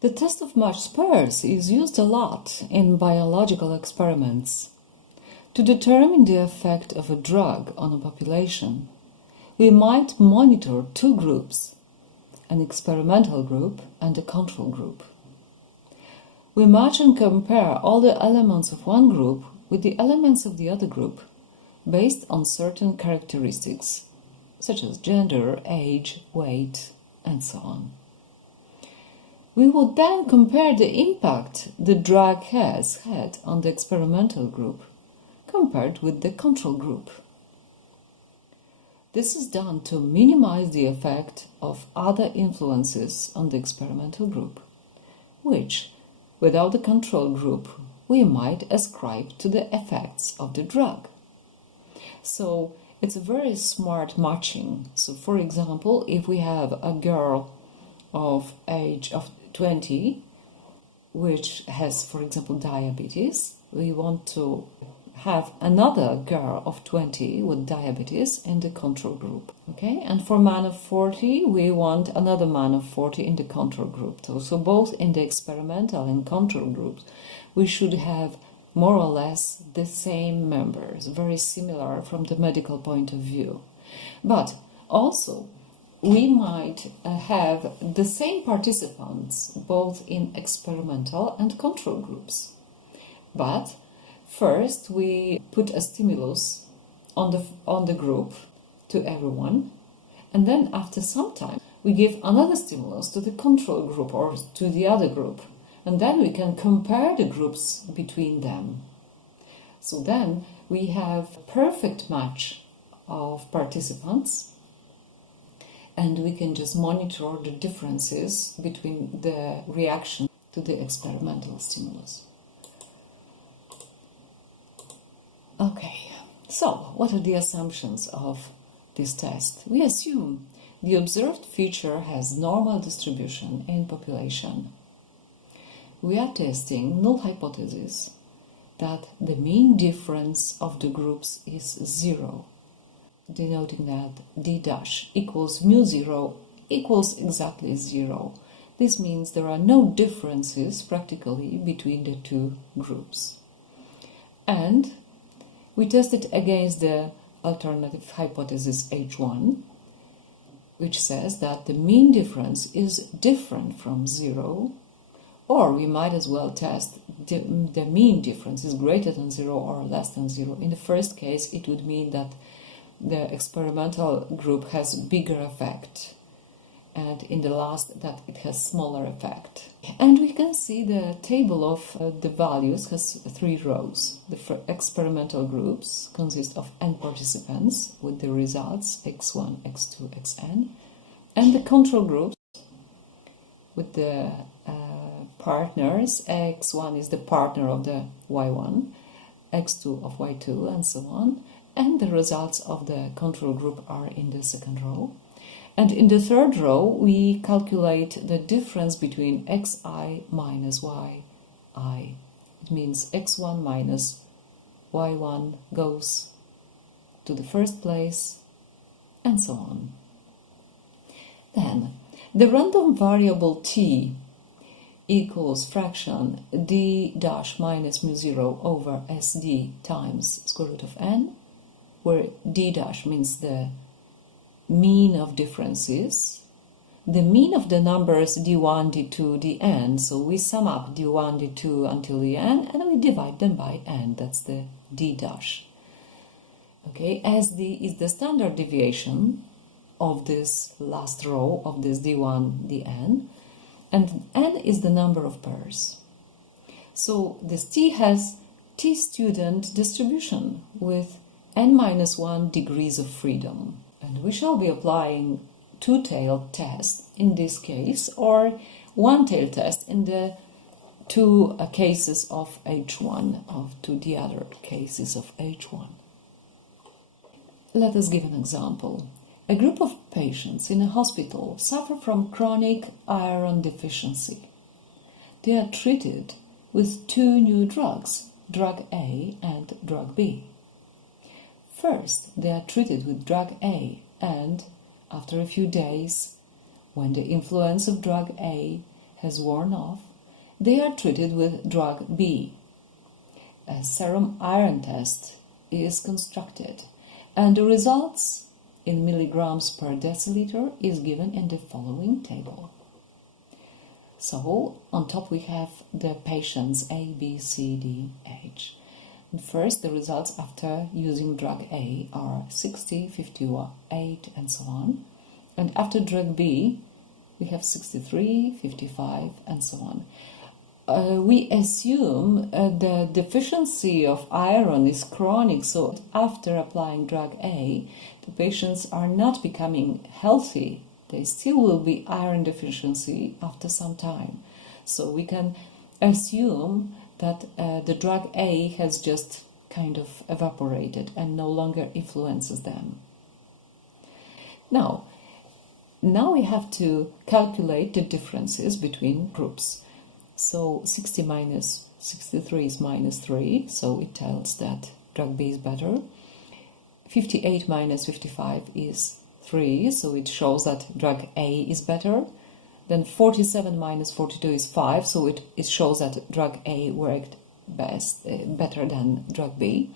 The test of matched pairs is used a lot in biological experiments. To determine the effect of a drug on a population, we might monitor two groups, an experimental group and a control group. We match and compare all the elements of one group with the elements of the other group based on certain characteristics, such as gender, age, weight, and so on. We would then compare the impact the drug has had on the experimental group compared with the control group. This is done to minimize the effect of other influences on the experimental group, which, without the control group, we might ascribe to the effects of the drug. So it's a very smart matching. So for example, if we have a girl of age of 20, which has, for example, diabetes, we want to have another girl of 20 with diabetes in the control group. Okay, and for man of 40, we want another man of 40 in the control group. So both in the experimental and control groups, we should have more or less the same members, very similar from the medical point of view. But also, we might have the same participants both in experimental and control groups. But first, we put a stimulus on the group to everyone, and then after some time, we give another stimulus to the control group or to the other group, and then we can compare the groups between them. So then we have a perfect match of participants, and we can just monitor the differences between the reaction to the experimental stimulus. Okay, so what are the assumptions of this test? We assume the observed feature has normal distribution in population. We are testing null hypothesis that the mean difference of the groups is 0, denoting that d dash equals mu 0 equals exactly 0. This means there are no differences practically between the two groups. And we test it against the alternative hypothesis H1, which says that the mean difference is different from 0, or we might as well test the mean difference is greater than 0 or less than 0. In the first case, it would mean that the experimental group has bigger effect, and in the last that it has smaller effect. And we can see the table of the values has 3 rows. The experimental groups consist of n participants with the results x1, x2, xn, and the control groups with the partners. x1 is the partner of the y1, x2 of y2, and so on, and the results of the control group are in the second row. And in the third row, we calculate the difference between xi minus yi. It means x1 minus y1 goes to the first place, and so on. Then, the random variable t equals fraction d dash minus mu 0 over sd times square root of n, where d dash means the mean of differences, the mean of the numbers d1, d2, dn, so we sum up d1, d2 until the n, and we divide them by n, that's the d dash. Okay, sd is the standard deviation of this last row of this d1, dn, and n is the number of pairs. So this t has t-student distribution with n minus 1 degrees of freedom. And we shall be applying two-tailed test in this case, or one-tailed test in the two cases of H1, to the other cases of H1. Let us give an example. A group of patients in a hospital suffer from chronic iron deficiency. They are treated with 2 new drugs, drug A and drug B. First, they are treated with drug A, and after a few days, when the influence of drug A has worn off, they are treated with drug B. A serum iron test is constructed, and the results in milligrams per deciliter is given in the following table. So, on top we have the patients A, B, C, D, H. First, the results after using drug A are 60, 58, and so on. And after drug B, we have 63, 55, and so on. We assume the deficiency of iron is chronic, so after applying drug A, the patients are not becoming healthy. They still will be iron deficiency after some time. So we can assume that the drug A has just kind of evaporated and no longer influences them. Now we have to calculate the differences between groups. So 60 minus 63 is minus 3, so it tells that drug B is better. 58 minus 55 is 3, so it shows that drug A is better. Then 47 minus 42 is 5, so it shows that drug A worked better than drug B.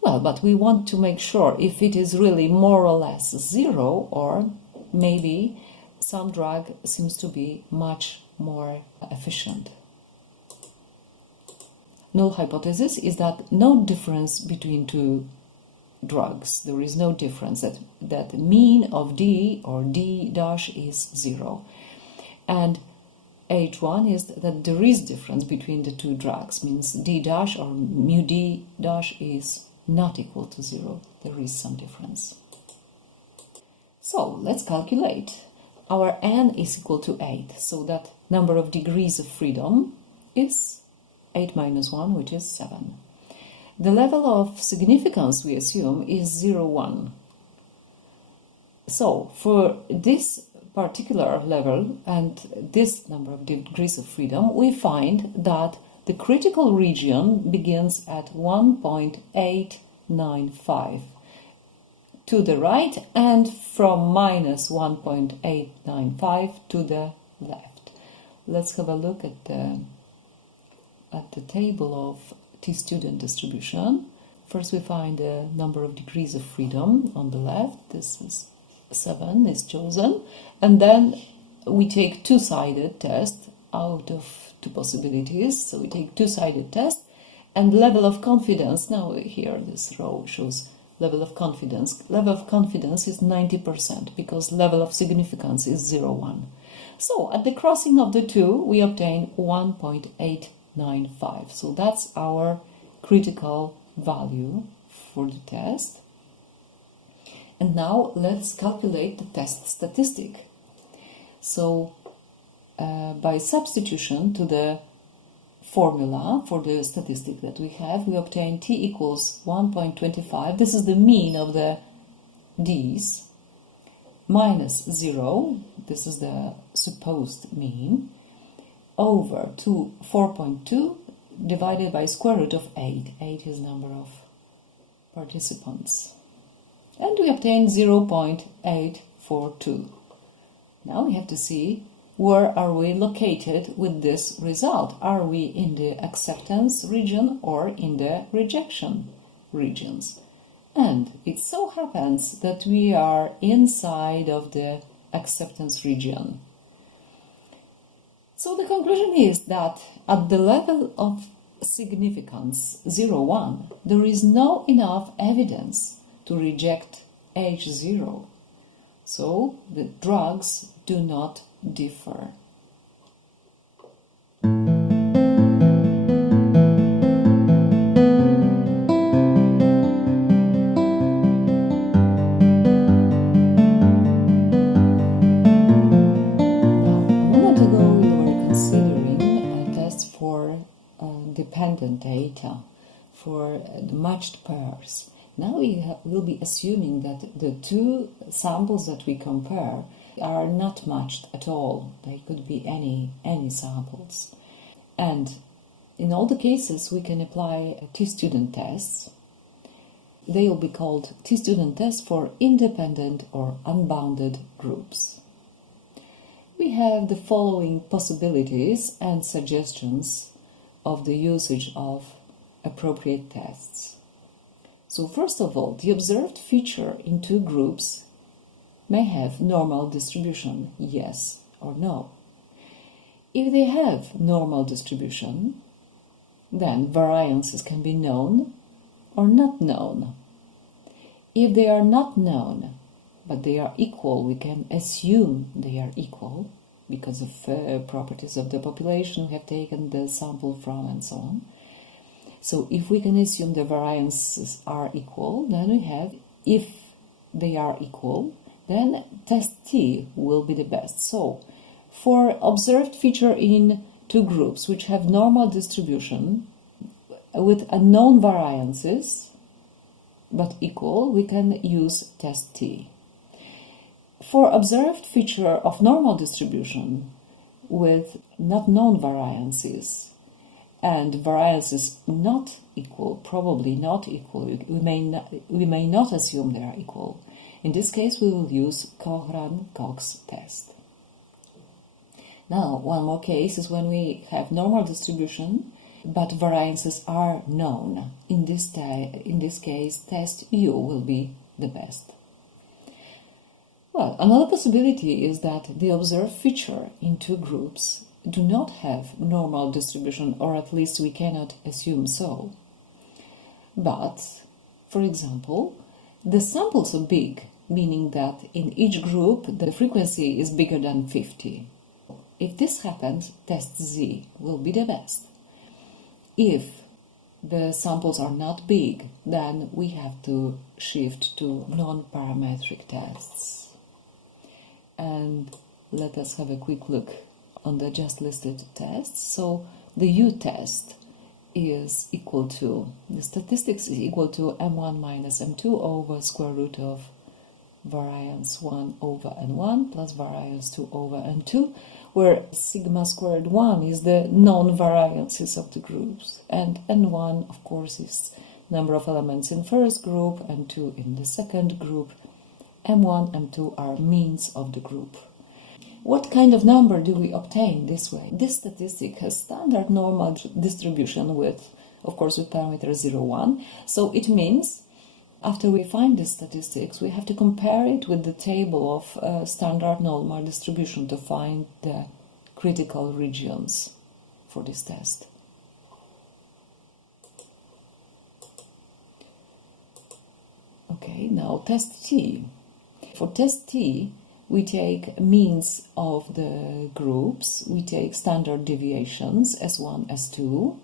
Well, but we want to make sure if it is really more or less 0, or maybe some drug seems to be much more efficient. Null hypothesis is that no difference between two drugs. There is no difference, that mean of D or D dash is 0. And H1 is that there is difference between the two drugs, means D dash or mu D dash is not equal to 0. There is some difference. So let's calculate. Our n is equal to 8, so that number of degrees of freedom is 8 minus 1, which is 7. The level of significance, we assume, is 0, 1. So for this particular level and this number of degrees of freedom, we find that the critical region begins at 1.895 to the right and from minus 1.895 to the left. Let's have a look at the table of t-student distribution. First we find the number of degrees of freedom on the left. This is 7 is chosen, and then we take two-sided test out of two possibilities. So we take two-sided test and level of confidence. Now here this row shows level of confidence. Level of confidence is 90% because level of significance is 0, 1. So at the crossing of the two we obtain 1.895. So that's our critical value for the test. And now let's calculate the test statistic. So by substitution to the formula for the statistic that we have, we obtain t equals 1.25. This is the mean of the d's, minus 0, this is the supposed mean, over 4.2 divided by square root of 8. 8 is number of participants. And we obtain 0.842. Now we have to see where are we located with this result. Are we in the acceptance region or in the rejection regions? And it so happens that we are inside of the acceptance region. So the conclusion is that at the level of significance 0, 1, there is no enough evidence to reject H0. So the drugs do not differ. Dependent data for the matched pairs. Now we'll be assuming that the two samples that we compare are not matched at all. They could be any samples. And in all the cases we can apply t-student tests. They will be called t-student tests for independent or unbounded groups. We have the following possibilities and suggestions of the usage of appropriate tests. So first of all, the observed feature in two groups may have normal distribution, yes or no. If they have normal distribution, then variances can be known or not known. If they are not known, but they are equal, we can assume they are equal because of properties of the population we have taken the sample from and so on. So if we can assume the variances are equal, then we have, if they are equal, then test T will be the best. So for observed feature in two groups which have normal distribution with unknown variances but equal, we can use test T. For observed feature of normal distribution with not known variances and variances not equal, probably not equal, we may not assume they are equal. In this case, we will use Cochran-Cox test. Now, one more case is when we have normal distribution, but variances are known. In this case, test U will be the best. Well, another possibility is that the observed feature in two groups do not have normal distribution, or at least we cannot assume so. But, for example, the samples are big, meaning that in each group the frequency is bigger than 50. If this happens, test Z will be the best. If the samples are not big, then we have to shift to non-parametric tests. And let us have a quick look on the just listed tests. So the U test is equal to, the statistics is equal to m1 minus m2 over square root of variance 1 over n1 plus variance 2 over n2, where sigma squared 1 is the known variances of the groups, and n1, of course, is number of elements in first group, and 2 in the second group. m1 and 2 are means of the group. What kind of number do we obtain this way? This statistic has standard normal distribution with, of course, with parameter 0, 1. So it means, after we find the statistics, we have to compare it with the table of standard normal distribution to find the critical regions for this test. Okay, now test T. For test T, we take means of the groups, we take standard deviations, S1, S2,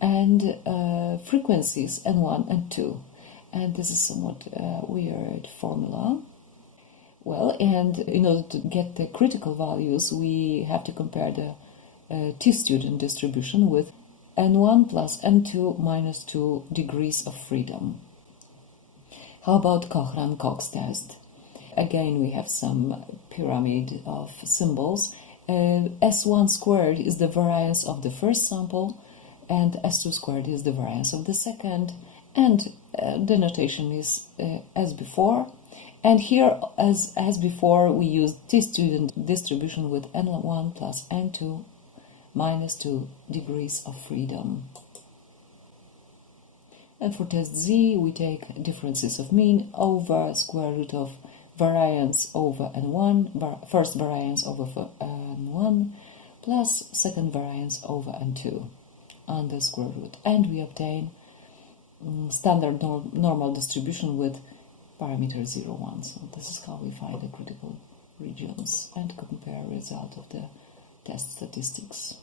and frequencies, N1 and 2. And this is somewhat weird formula. Well, and in order to get the critical values, we have to compare the T-student distribution with N1 plus N2 minus 2 degrees of freedom. How about Cochran-Cox test? Again, we have some pyramid of symbols. S1 squared is the variance of the first sample, and S2 squared is the variance of the second, and the notation is as before. And here, as before, we use T-student distribution with N1 plus N2 minus 2 degrees of freedom. And for test Z, we take differences of mean over square root of variance over N1, first variance over N1, plus second variance over N2 under square root. And we obtain standard normal distribution with parameter 0, 1. So this is how we find the critical regions and compare result of the test statistics.